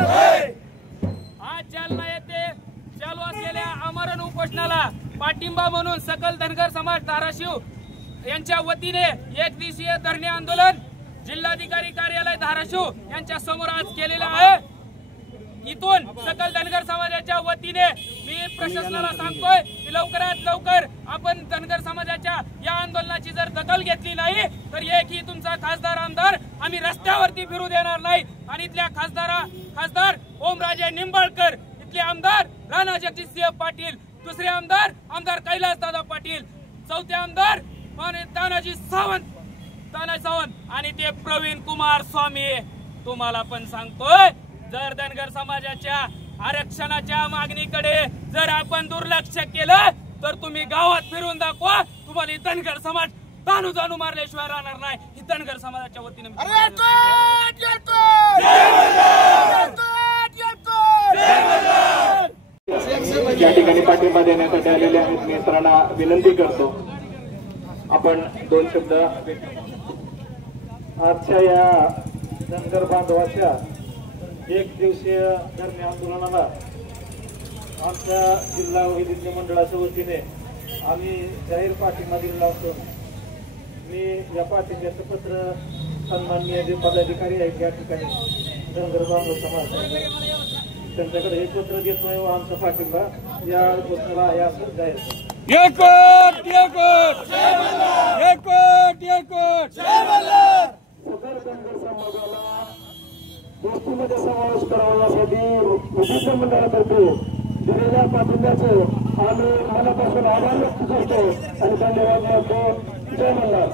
आज जालना येथे चालू असलेल्या आमरण उपोषणाला पाठिंबा म्हणून सकल धनगर समाज धाराशिव यांच्या वतीने एक दिवसीय धरणे आंदोलन जिल्हाधिकारी कार्यालय धाराशिव यांच्या समोर आज केलेले आहे। इथून सकल धनगर समाजाच्या वतीने मी प्रशासनाला सांगतोय की लवकरात लवकर आपण धनगर समाजाच्या या आंदोलनाची जर दखल घेतली नाही तर एकही तुमचा खासदार आमदार आम्ही रस्त्यावरती फिरू देणार नाही। आणि इथल्या खासदार ओमराजे निंबाळकर, इथले आमदार राणा जगजितसिंह पाटील, दुसरे आमदार कैलासदादा पाटील, चौथे आमदार तानाजी सावंत आणि ते प्रवीण कुमार स्वामी। तुम्हाला पण सांगतोय जर धनगर समाजाच्या आरक्षणाच्या मागणीकडे जर आपण दुर्लक्ष केलं तर तुम्ही गावात फिरून दाखवा, तुम्हाला धनगर समाज जाणू मारल्याशिवाय राहणार नाही। ही धनगर समाजाच्या वतीने या ठिकाणी पाठिंबा देण्यासाठी आलेल्या मित्रांना विनंती करतो आपण दोन शब्द आजच्या या धनगर बांधवाच्या एक दिवसीय धरणे आंदोलनाला आमच्या जिल्हा वैद्यकीय मंडळाच्या वतीने आम्ही जाहीर पाठिंबा दिलेला असून मी या पाठिंब्याचं पत्र सन्माननीय जे पदाधिकारी आहेत या ठिकाणी धनगर बांधव समाज त्यांच्याकडे हे पत्र देतोय व आमचा पाठिंबा या गोष्टीला आहे असं जाहीर समाजाला गोष्टीमध्ये समावेश करावा यासाठी विशिष्ट मंडळातर्फे दिलेल्या पाठिंब्याचं आम्ही मनापासून आभार व्यक्त करतो आणि धन्यवाद देतो। जय मल्हार।